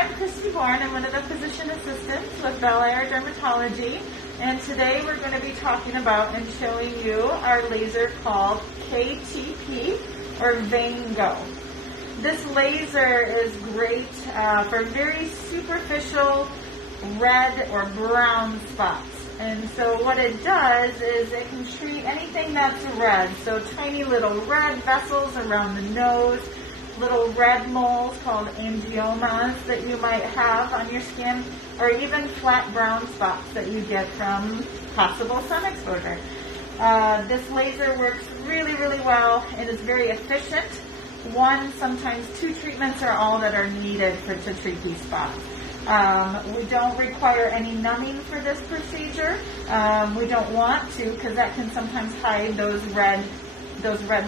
I'm Kristie Borne. I'm one of the physician assistants with Bel Air Dermatology, and today we're going to be talking about and showing you our laser called KTP, or Vein Go. This laser is great for very superficial red or brown spots. And so what it does is it can treat anything that's red. So tiny little red vessels around the nose, little red moles called angiomas that you might have on your skin, or even flat brown spots that you get from possible sun exposure. This laser works really, really well and is very efficient. One, sometimes two treatments are all that are needed to treat these spots. We don't require any numbing for this procedure. We don't want to, because that can sometimes hide those red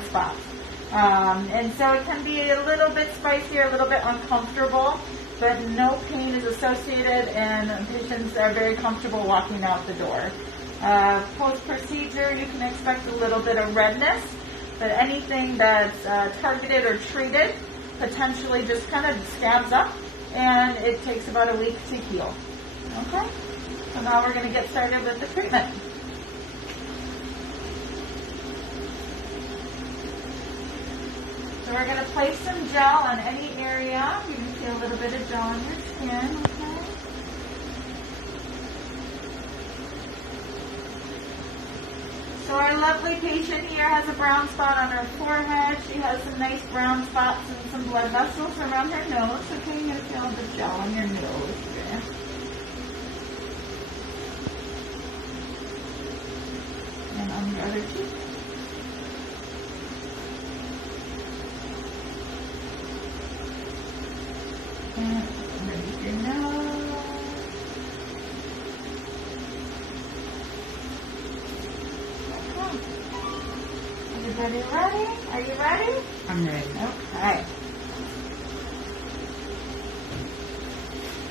spots. And so it can be a little bit spicy or a little bit uncomfortable, but no pain is associated, and patients are very comfortable walking out the door. Post-procedure, you can expect a little bit of redness, but anything that's targeted or treated potentially just kind of scabs up, and it takes about a week to heal. Okay? So now we're going to get started with the treatment. So we're going to place some gel on any area. You can feel a little bit of gel on your skin, okay? So our lovely patient here has a brown spot on her forehead. She has some nice brown spots and some blood vessels around her nose. Okay, you're going to feel the gel on your nose here. And on your other cheek. And underneath your nose. Okay. Everybody ready? Are you ready? I'm ready. Okay.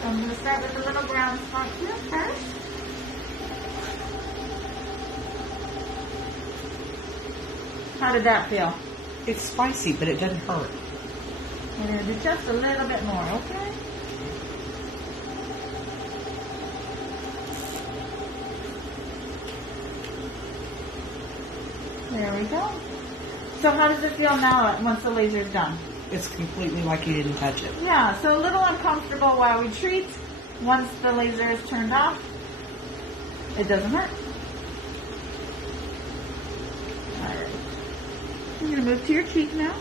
So I'm going to start with the little brown spot here first. How did that feel? It's spicy, but it doesn't hurt. We're going to do just a little bit more, okay? There we go. So how does it feel now once the laser's done? It's completely like you didn't touch it. Yeah, so a little uncomfortable while we treat. Once the laser is turned off, it doesn't hurt. Alright. I'm going to move to your cheek now.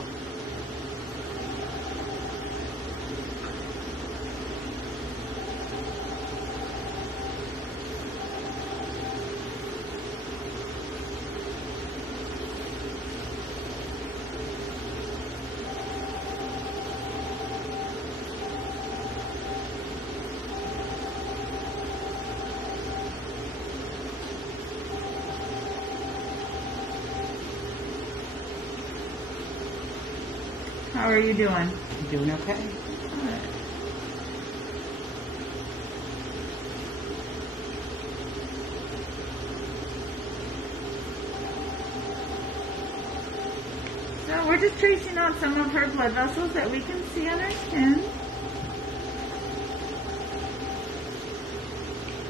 How are you doing? You doing okay? All right. So we're just tracing out some of her blood vessels that we can see on her skin.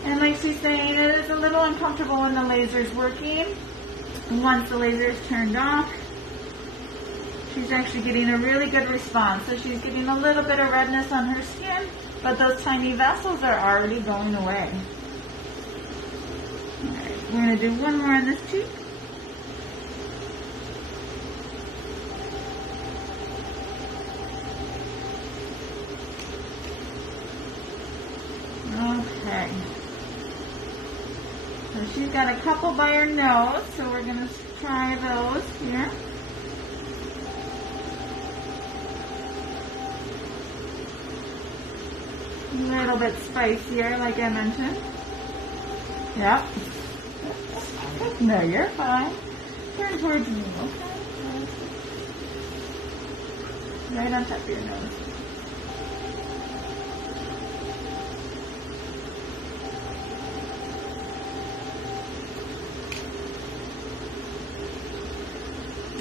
And like she's saying, it is a little uncomfortable when the laser's working. And once the laser is turned off, she's actually getting a really good response. So she's getting a little bit of redness on her skin, but those tiny vessels are already going away. Alright, we're going to do one more on this cheek. Okay. So she's got a couple by her nose, so we're going to try those here. A little bit spicier, like I mentioned. Yep. No, you're fine. Turn towards me, okay? Right on top of your nose.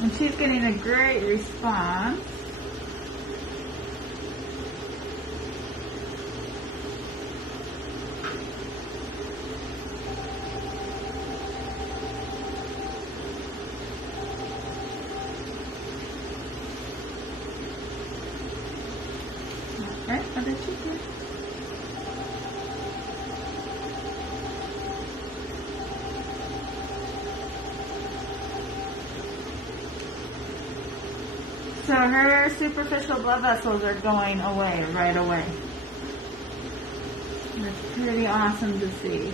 And she's getting a great response. Right? Other cheek here. So her superficial blood vessels are going away right away. That's pretty awesome to see.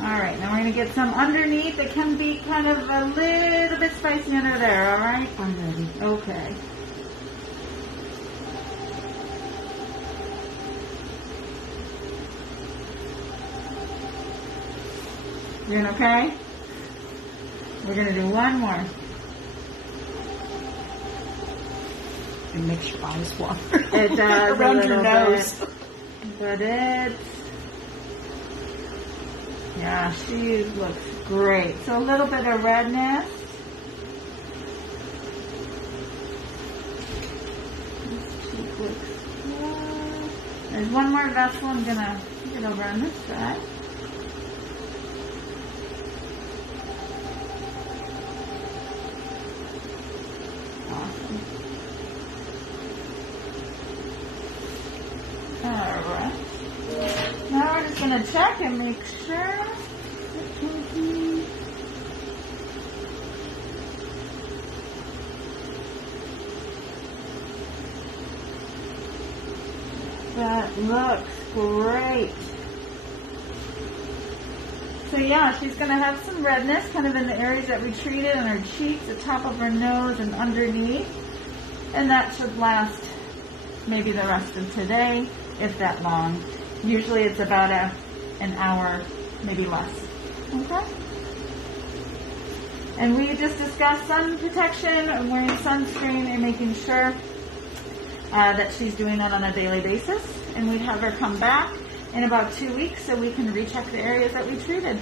Alright, now we're going to get some underneath. It can be kind of a little bit spicy under there, alright? I'm ready. Okay. Doing okay? We're going to do one more. It makes your eyes water. It does Around a your little nose. bit. But yeah, she looks great. So a little bit of redness. This cheek looks good. There's one more vessel. I'm going to get over on this side. Awesome. Alright. Now we're just going to check and make sure. That looks great. So yeah, she's going to have some redness kind of in the areas that we treated, on her cheeks, the top of her nose, and underneath. And that should last maybe the rest of today, if that long. Usually it's about an hour, maybe less. Okay? And we just discussed sun protection and wearing sunscreen and making sure that she's doing that on a daily basis. And we'd have her come back in about 2 weeks so we can recheck the areas that we treated.